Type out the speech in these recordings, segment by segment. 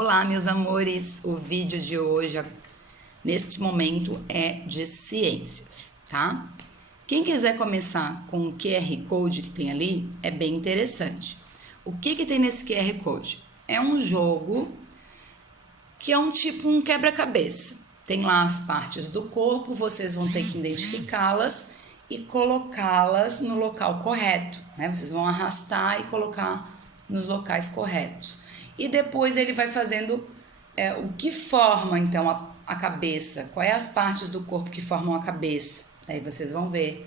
Olá, meus amores! O vídeo de hoje, neste momento, é de ciências, tá? Quem quiser começar com o QR Code que tem ali, é bem interessante. O que tem nesse QR Code? É um jogo que é um quebra-cabeça. Tem lá as partes do corpo, vocês vão ter que identificá-las e colocá-las no local correto, né? Vocês vão arrastar e colocar nos locais corretos. E depois ele vai fazendo o que forma, então, a cabeça. Quais as partes do corpo que formam a cabeça. Aí vocês vão ver.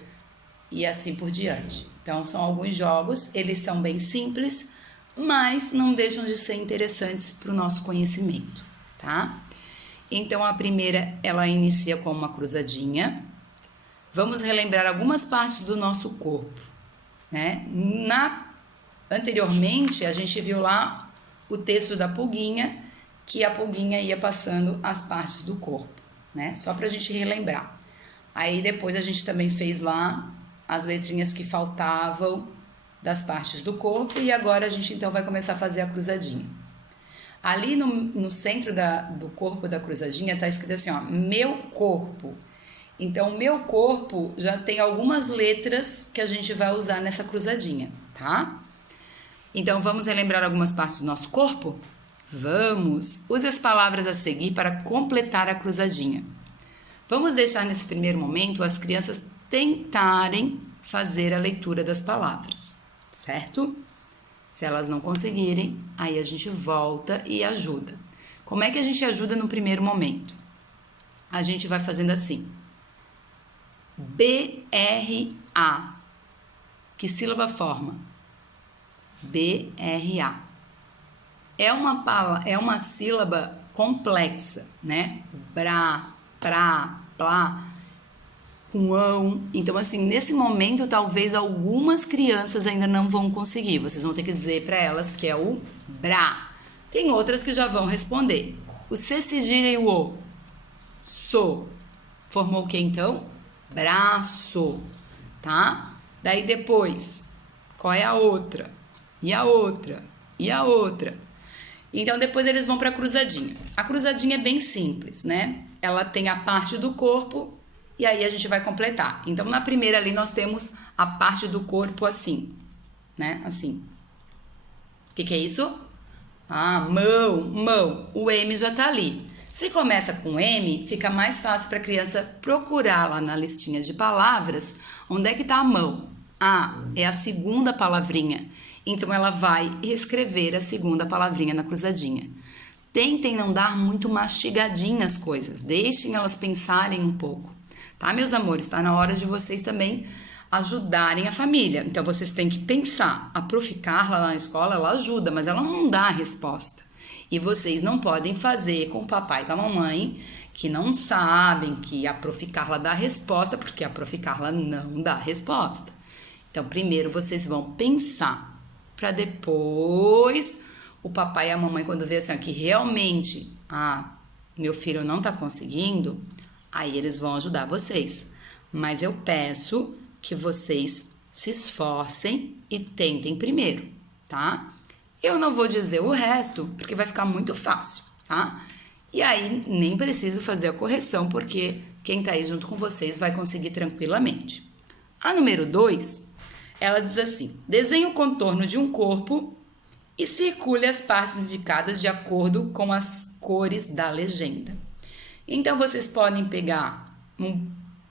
E assim por diante. Então, são alguns jogos. Eles são bem simples, mas não deixam de ser interessantes para o nosso conhecimento, tá? Então, a primeira, ela inicia com uma cruzadinha. Vamos relembrar algumas partes do nosso corpo, né? Anteriormente, a gente viu lá o texto da pulguinha, que a pulguinha ia passando as partes do corpo, né? Só pra gente relembrar. Aí depois a gente também fez lá as letrinhas que faltavam das partes do corpo e agora a gente então vai começar a fazer a cruzadinha. Ali no centro do corpo da cruzadinha tá escrito assim, ó, meu corpo. Então, meu corpo já tem algumas letras que a gente vai usar nessa cruzadinha, tá? Então, vamos relembrar algumas partes do nosso corpo? Vamos! Use as palavras a seguir para completar a cruzadinha. Vamos deixar nesse primeiro momento as crianças tentarem fazer a leitura das palavras, certo? Se elas não conseguirem, aí a gente volta e ajuda. Como é que a gente ajuda no primeiro momento? A gente vai fazendo assim. B-R-A. Que sílaba forma? B-R-A. É uma sílaba complexa, né? Brá, pra, plá, com ão. Então, assim, nesse momento, talvez algumas crianças ainda não vão conseguir. Vocês vão ter que dizer para elas que é o brá. Tem outras que já vão responder. O C cedilha e o O. So. Formou o que, então? Braço, tá? Daí depois, qual é a outra? E a outra? E a outra? Então, depois eles vão para a cruzadinha. A cruzadinha é bem simples, né? Ela tem a parte do corpo e aí a gente vai completar. Então, na primeira ali nós temos a parte do corpo assim, né? Assim. O que é isso? Ah, mão, mão. O M já tá ali. Se começa com M, fica mais fácil para a criança procurar lá na listinha de palavras onde é que tá a mão. Ah, é a segunda palavrinha. Então, ela vai escrever a segunda palavrinha na cruzadinha. Tentem não dar muito mastigadinha as coisas. Deixem elas pensarem um pouco. Tá, meus amores? Tá na hora de vocês também ajudarem a família. Então, vocês têm que pensar. A Prof. Carla lá na escola, ela ajuda, mas ela não dá a resposta. E vocês não podem fazer com o papai e com a mamãe que não sabem que a Prof. Carla dá a resposta, porque a Prof. Carla não dá a resposta. Então, primeiro vocês vão pensar, para depois o papai e a mamãe, quando vê assim, que realmente, meu filho não tá conseguindo, aí eles vão ajudar vocês. Mas eu peço que vocês se esforcem e tentem primeiro, tá? Eu não vou dizer o resto, porque vai ficar muito fácil, tá? E aí, nem preciso fazer a correção, porque quem tá aí junto com vocês vai conseguir tranquilamente. A número 2, ela diz assim, desenhe o contorno de um corpo e circule as partes indicadas de acordo com as cores da legenda. Então, vocês podem pegar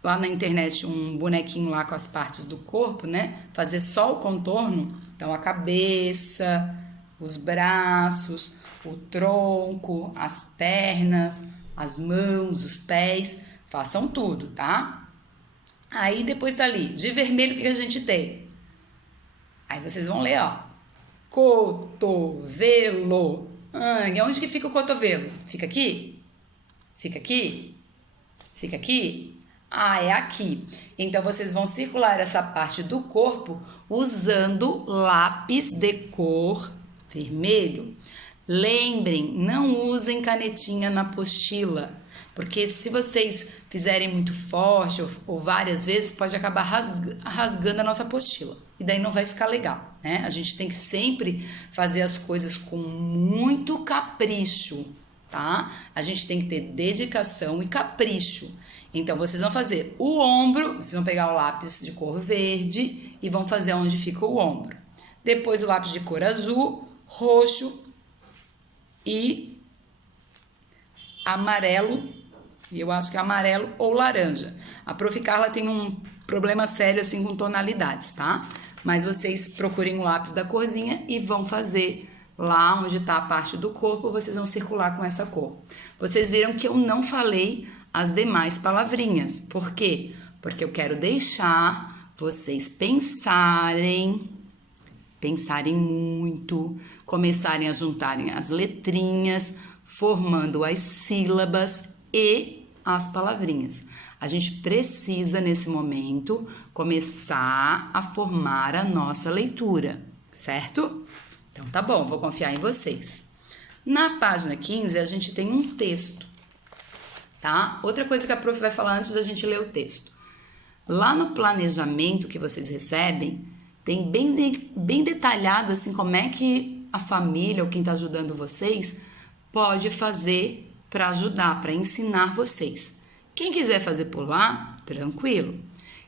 lá na internet um bonequinho lá com as partes do corpo, né? Fazer só o contorno, então a cabeça, os braços, o tronco, as pernas, as mãos, os pés, façam tudo, tá? Aí depois dali, de vermelho o que a gente tem? Aí vocês vão ler, ó, cotovelo. E onde que fica o cotovelo? Fica aqui? Fica aqui? Fica aqui? É aqui. Então, vocês vão circular essa parte do corpo usando lápis de cor vermelho. Lembrem, não usem canetinha na apostila, porque se vocês fizerem muito forte ou várias vezes, pode acabar rasgando a nossa apostila. E daí não vai ficar legal, né? A gente tem que sempre fazer as coisas com muito capricho, tá? A gente tem que ter dedicação e capricho. Então, vocês vão fazer o ombro, vocês vão pegar o lápis de cor verde e vão fazer onde fica o ombro. Depois o lápis de cor azul, roxo e amarelo, e eu acho que é amarelo ou laranja. A Prof. Carla tem um problema sério assim com tonalidades, tá? Mas vocês procurem o lápis da corzinha e vão fazer lá onde está a parte do corpo, vocês vão circular com essa cor. Vocês viram que eu não falei as demais palavrinhas. Por quê? Porque eu quero deixar vocês pensarem muito, começarem a juntarem as letrinhas, formando as sílabas e as palavrinhas. A gente precisa, nesse momento, começar a formar a nossa leitura, certo? Então, tá bom, vou confiar em vocês. Na página 15, a gente tem um texto, tá? Outra coisa que a prof vai falar antes da gente ler o texto. Lá no planejamento que vocês recebem, tem bem detalhado, assim, como é que a família ou quem está ajudando vocês pode fazer para ajudar, para ensinar vocês. Quem quiser fazer por lá, tranquilo.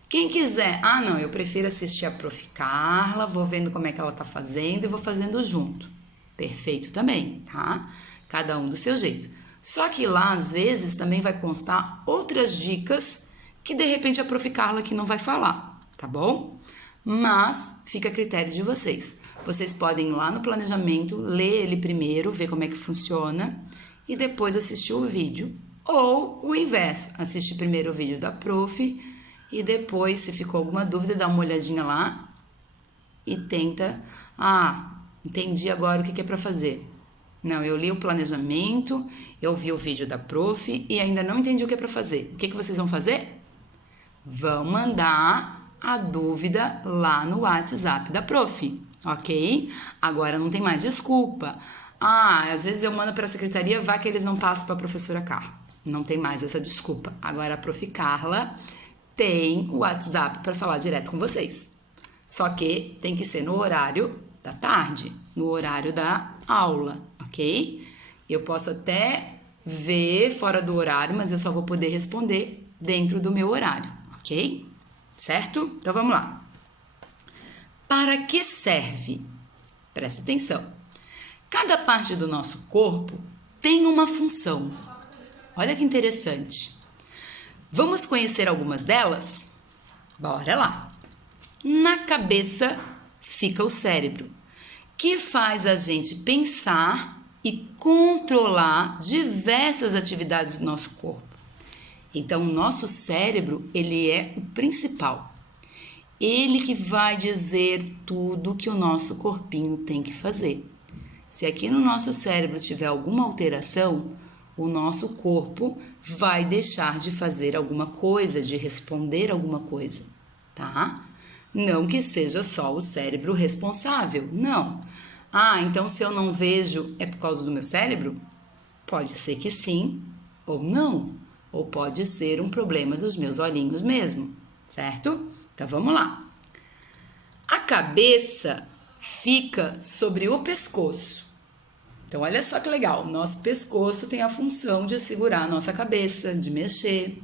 Quem quiser, não, eu prefiro assistir a Prof. Carla, vou vendo como é que ela tá fazendo e vou fazendo junto. Perfeito também, tá? Cada um do seu jeito. Só que lá, às vezes, também vai constar outras dicas que, de repente, a Prof. Carla aqui não vai falar, tá bom? Mas fica a critério de vocês. Vocês podem ir lá no planejamento, ler ele primeiro, ver como é que funciona e depois assistir o vídeo. Ou o inverso, assiste primeiro o vídeo da prof e depois, se ficou alguma dúvida, dá uma olhadinha lá e tenta, entendi agora o que é para fazer. Não, eu li o planejamento, eu vi o vídeo da prof e ainda não entendi o que é para fazer. O que vocês vão fazer? Vão mandar a dúvida lá no WhatsApp da prof, ok? Agora não tem mais desculpa. Às vezes eu mando para a secretaria, vai que eles não passam para a professora Carla. Não tem mais essa desculpa. Agora a Prof. Carla tem o WhatsApp para falar direto com vocês. Só que tem que ser no horário da tarde, no horário da aula, ok? Eu posso até ver fora do horário, mas eu só vou poder responder dentro do meu horário, ok? Certo? Então vamos lá. Para que serve? Presta atenção. Cada parte do nosso corpo tem uma função. Olha que interessante. Vamos conhecer algumas delas? Bora lá. Na cabeça fica o cérebro, que faz a gente pensar e controlar diversas atividades do nosso corpo. Então, o nosso cérebro, ele é o principal. Ele que vai dizer tudo que o nosso corpinho tem que fazer. Se aqui no nosso cérebro tiver alguma alteração, o nosso corpo vai deixar de fazer alguma coisa, de responder alguma coisa, tá? Não que seja só o cérebro responsável, não. Então se eu não vejo é por causa do meu cérebro? Pode ser que sim ou não. Ou pode ser um problema dos meus olhinhos mesmo, certo? Então vamos lá. A cabeça fica sobre o pescoço. Então, olha só que legal, o nosso pescoço tem a função de segurar a nossa cabeça, de mexer,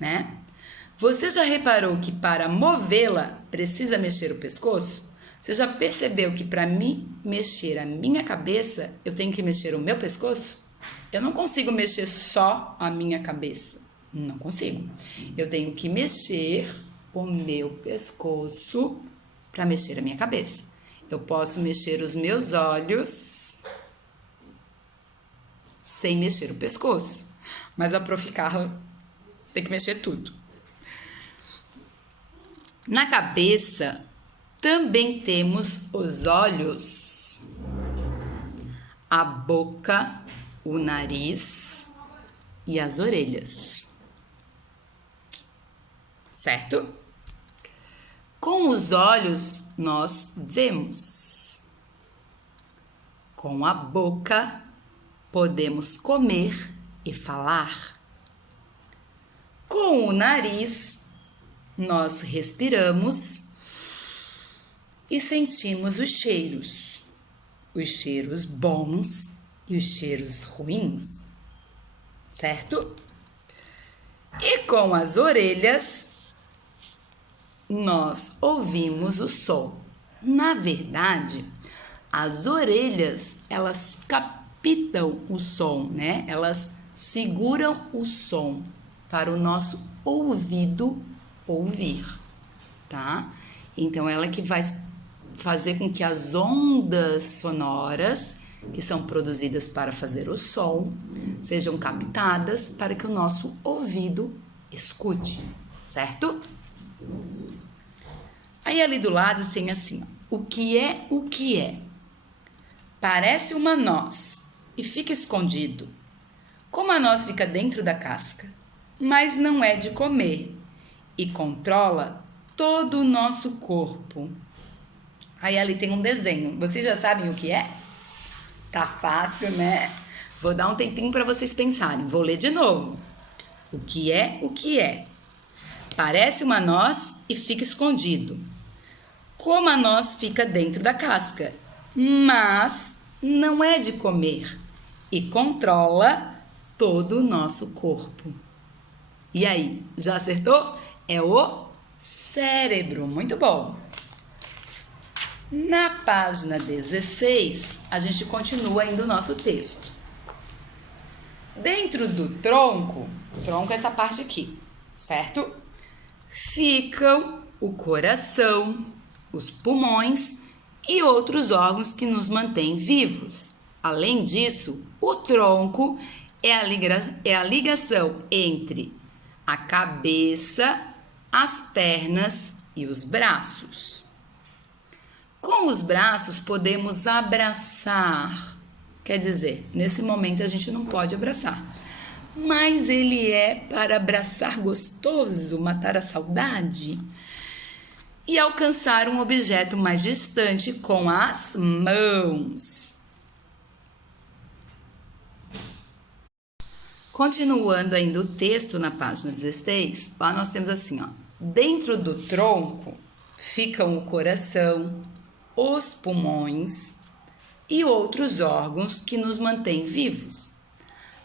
né? Você já reparou que para movê-la precisa mexer o pescoço? Você já percebeu que para mim mexer a minha cabeça, eu tenho que mexer o meu pescoço? Eu não consigo mexer só a minha cabeça, não consigo. Eu tenho que mexer o meu pescoço para mexer a minha cabeça. Eu posso mexer os meus olhos sem mexer o pescoço. Mas a Prof. Carla tem que mexer tudo. Na cabeça também temos os olhos, a boca, o nariz e as orelhas. Certo? Com os olhos nós vemos. Com a boca podemos comer e falar. Com o nariz nós respiramos e sentimos os cheiros bons e os cheiros ruins, certo? E com as orelhas, nós ouvimos o som. Na verdade, as orelhas, elas captam o som, né? Elas seguram o som para o nosso ouvido ouvir, tá? Então, ela que vai fazer com que as ondas sonoras que são produzidas para fazer o som sejam captadas para que o nosso ouvido escute, certo? Aí ali do lado tem assim, ó, o que é o que é? Parece uma noz e fica escondido. Como a noz fica dentro da casca, mas não é de comer e controla todo o nosso corpo. Aí ali tem um desenho. Vocês já sabem o que é? Tá fácil, né? Vou dar um tempinho para vocês pensarem. Vou ler de novo. O que é o que é? Parece uma noz e fica escondido. Como a noz fica dentro da casca, mas não é de comer e controla todo o nosso corpo. E aí, já acertou? É o cérebro. Muito bom. Na página 16, a gente continua ainda o nosso texto. Dentro do tronco é essa parte aqui, certo? Ficam o coração, os pulmões e outros órgãos que nos mantêm vivos. Além disso, o tronco é a ligação entre a cabeça, as pernas e os braços. Com os braços podemos abraçar. Quer dizer, nesse momento a gente não pode abraçar. Mas ele é para abraçar gostoso, matar a saudade e alcançar um objeto mais distante com as mãos. Continuando ainda o texto na página 16, lá nós temos assim, ó. Dentro do tronco ficam o coração, os pulmões e outros órgãos que nos mantêm vivos.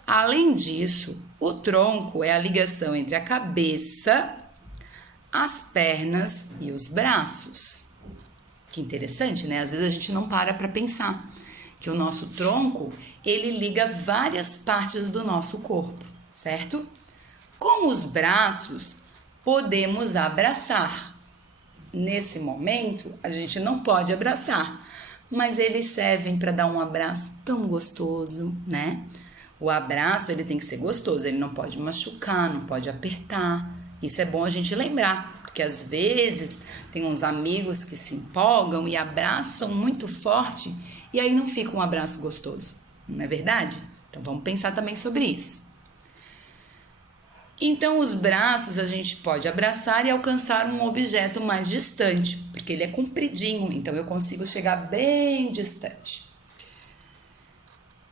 Além disso, o tronco é a ligação entre a cabeça, as pernas e os braços. Que interessante, né? Às vezes a gente não para pensar que o nosso tronco, ele liga várias partes do nosso corpo, certo? Com os braços, podemos abraçar. Nesse momento, a gente não pode abraçar, mas eles servem para dar um abraço tão gostoso, né? O abraço, ele tem que ser gostoso, ele não pode machucar, não pode apertar. Isso é bom a gente lembrar, porque às vezes tem uns amigos que se empolgam e abraçam muito forte e aí não fica um abraço gostoso, não é verdade? Então vamos pensar também sobre isso. Então os braços a gente pode abraçar e alcançar um objeto mais distante, porque ele é compridinho, então eu consigo chegar bem distante.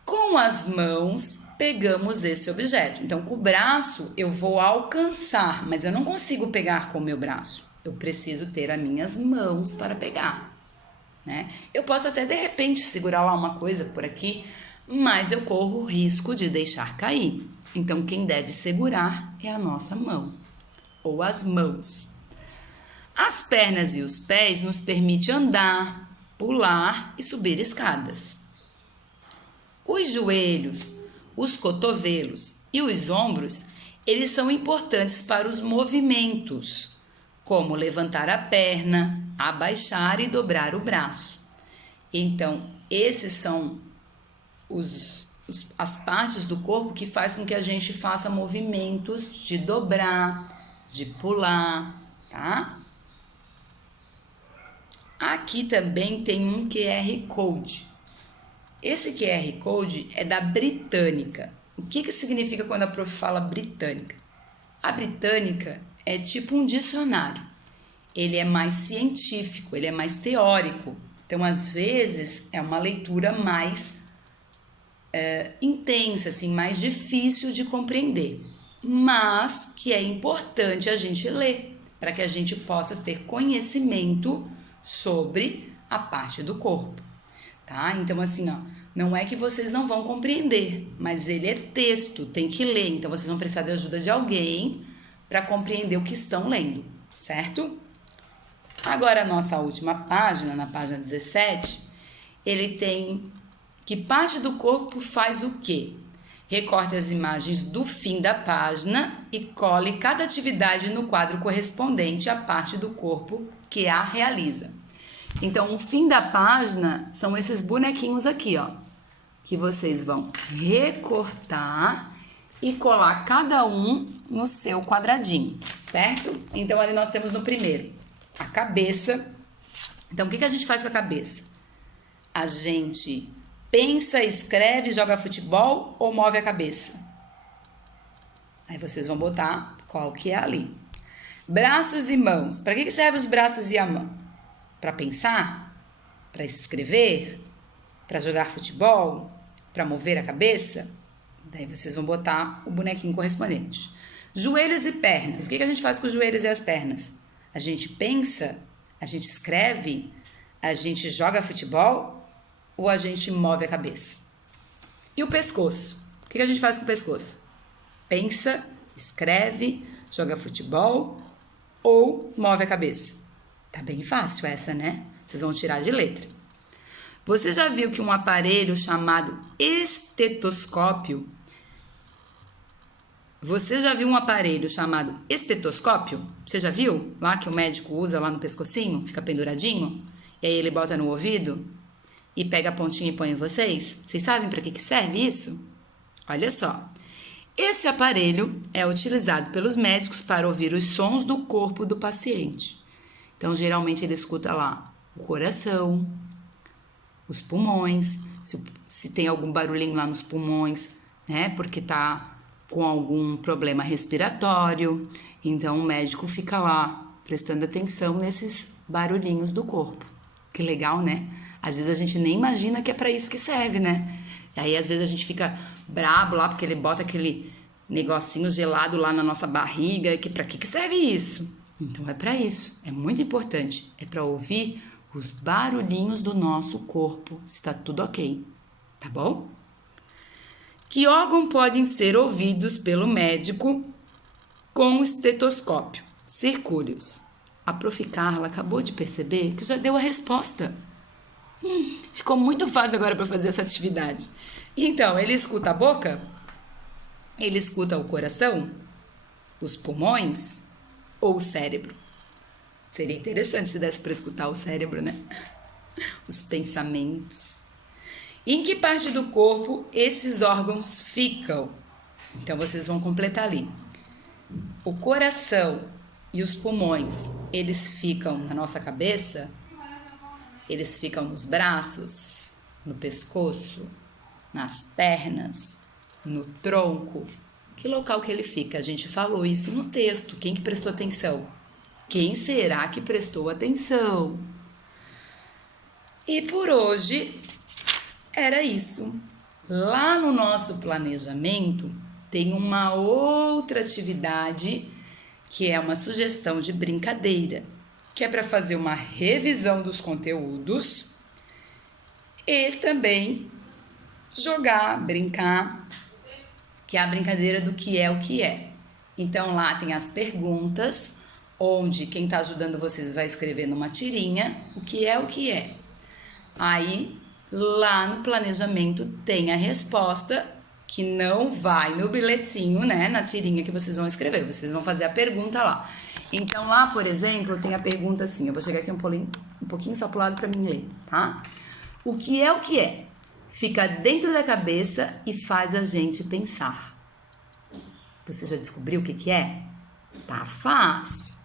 Com as mãos, pegamos esse objeto. Então, com o braço, eu vou alcançar, mas eu não consigo pegar com o meu braço. Eu preciso ter as minhas mãos para pegar, né? Eu posso até, de repente, segurar lá uma coisa por aqui, mas eu corro o risco de deixar cair. Então, quem deve segurar é a nossa mão, ou as mãos. As pernas e os pés nos permitem andar, pular e subir escadas. Os joelhos, os cotovelos e os ombros, eles são importantes para os movimentos, como levantar a perna, abaixar e dobrar o braço. Então, esses são as partes do corpo que faz com que a gente faça movimentos de dobrar, de pular, tá? Aqui também tem um QR Code. Esse QR Code é da Britânica. O que significa quando a prof fala britânica? A britânica é tipo um dicionário. Ele é mais científico, ele é mais teórico. Então, às vezes, é uma leitura mais intensa, assim, mais difícil de compreender. Mas que é importante a gente ler, para que a gente possa ter conhecimento sobre a parte do corpo, tá? Então, assim, ó, não é que vocês não vão compreender, mas ele é texto, tem que ler. Então, vocês vão precisar de ajuda de alguém para compreender o que estão lendo, certo? Agora, a nossa última página, na página 17, ele tem que parte do corpo faz o quê? Recorte as imagens do fim da página e cole cada atividade no quadro correspondente à parte do corpo que a realiza. Então, o fim da página são esses bonequinhos aqui, ó, que vocês vão recortar e colar cada um no seu quadradinho, certo? Então, ali nós temos no primeiro a cabeça. Então, o que a gente faz com a cabeça? A gente pensa, escreve, joga futebol ou move a cabeça? Aí vocês vão botar qual que é ali. Braços e mãos. Para que servem os braços e a mão? Para pensar? Para escrever? Para jogar futebol? Para mover a cabeça? Daí vocês vão botar o bonequinho correspondente. Joelhos e pernas. O que a gente faz com os joelhos e as pernas? A gente pensa? A gente escreve? A gente joga futebol? Ou a gente move a cabeça? E o pescoço? O que a gente faz com o pescoço? Pensa, escreve, joga futebol ou move a cabeça? Tá bem fácil essa, né? Vocês vão tirar de letra. Você já viu que um aparelho chamado estetoscópio? Você já viu um aparelho chamado estetoscópio? Você já viu? Lá que o médico usa lá no pescocinho, fica penduradinho, e aí ele bota no ouvido e pega a pontinha e põe em vocês? Vocês sabem para que serve isso? Olha só. Esse aparelho é utilizado pelos médicos para ouvir os sons do corpo do paciente. Então, geralmente, ele escuta lá o coração, os pulmões, se tem algum barulhinho lá nos pulmões, né? Porque tá com algum problema respiratório. Então, o médico fica lá prestando atenção nesses barulhinhos do corpo. Que legal, né? Às vezes a gente nem imagina que é para isso que serve, né? E aí, às vezes, a gente fica brabo lá porque ele bota aquele negocinho gelado lá na nossa barriga. Que para que serve isso? Então, é para isso. É muito importante. É para ouvir os barulhinhos do nosso corpo, se está tudo ok. Tá bom? Que órgãos podem ser ouvidos pelo médico com o estetoscópio? Circúleos. A Prof. Carla acabou de perceber que já deu a resposta. Ficou muito fácil agora para fazer essa atividade. Então, ele escuta a boca? Ele escuta o coração? Os pulmões? Ou o cérebro? Seria interessante se desse para escutar o cérebro, né? Os pensamentos. Em que parte do corpo esses órgãos ficam? Então, vocês vão completar ali. O coração e os pulmões, eles ficam na nossa cabeça? Eles ficam nos braços, no pescoço, nas pernas, no tronco. Que local que ele fica? A gente falou isso no texto. Quem que prestou atenção? Quem será que prestou atenção? E por hoje era isso. Lá no nosso planejamento tem uma outra atividade que é uma sugestão de brincadeira, que é para fazer uma revisão dos conteúdos e também jogar, brincar, que é a brincadeira do que é o que é. Então, lá tem as perguntas, onde quem está ajudando vocês vai escrever numa tirinha o que é o que é. Aí, lá no planejamento tem a resposta, que não vai no bilhetinho, né, na tirinha que vocês vão escrever. Vocês vão fazer a pergunta lá. Então, lá, por exemplo, tem a pergunta assim, eu vou chegar aqui um pouquinho só pro lado para mim ler, tá? O que é o que é? Fica dentro da cabeça e faz a gente pensar. Você já descobriu o que é? Tá fácil.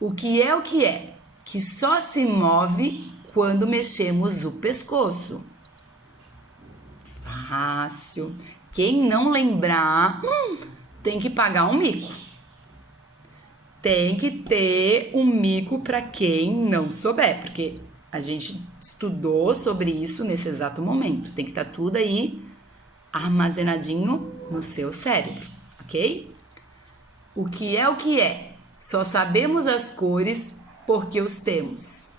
O que é o que é? Que só se move quando mexemos o pescoço. Fácil. Quem não lembrar, tem que pagar um mico. Tem que ter um mico para quem não souber, porque a gente estudou sobre isso nesse exato momento. Tem que estar tudo aí armazenadinho no seu cérebro, ok? O que é o que é? Só sabemos as cores porque os temos.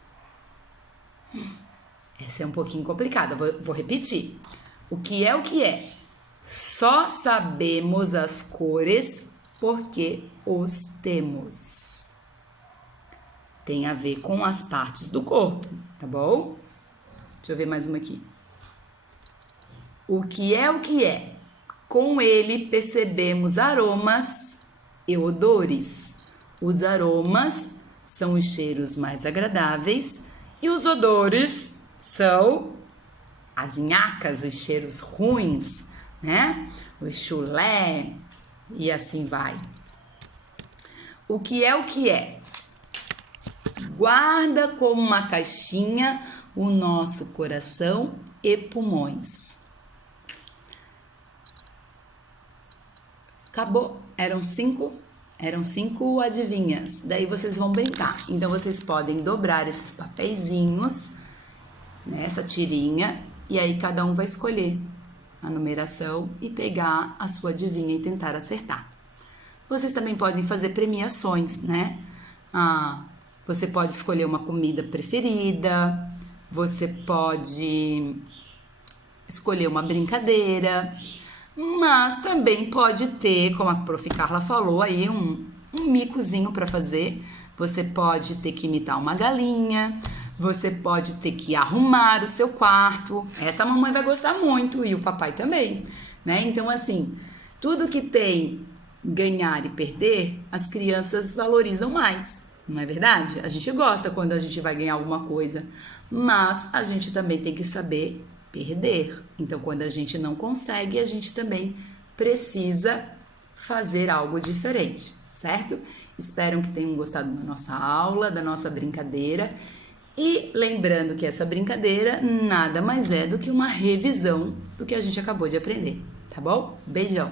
Essa é um pouquinho complicada, vou repetir. O que é o que é? Só sabemos as cores porque os temos. Tem a ver com as partes do corpo, tá bom? Deixa eu ver mais uma aqui. O que é o que é? Com ele percebemos aromas e odores. Os aromas são os cheiros mais agradáveis e os odores são as nhacas, os cheiros ruins, né? O chulé e assim vai. O que é o que é? Guarda como uma caixinha o nosso coração e pulmões. Acabou. Eram cinco adivinhas. Daí vocês vão brincar. Então vocês podem dobrar esses papeizinhos, né, essa tirinha, e aí cada um vai escolher a numeração e pegar a sua adivinha e tentar acertar. Vocês também podem fazer premiações, né? Você pode escolher uma comida preferida, você pode escolher uma brincadeira, mas também pode ter, como a Prof. Carla falou aí, um micozinho para fazer. Você pode ter que imitar uma galinha, você pode ter que arrumar o seu quarto. Essa a mamãe vai gostar muito e o papai também, né? Então, assim, tudo que tem ganhar e perder, as crianças valorizam mais, não é verdade? A gente gosta quando a gente vai ganhar alguma coisa, mas a gente também tem que saber perder. Então, quando a gente não consegue, a gente também precisa fazer algo diferente, certo? Espero que tenham gostado da nossa aula, da nossa brincadeira. E lembrando que essa brincadeira nada mais é do que uma revisão do que a gente acabou de aprender, tá bom? Beijão!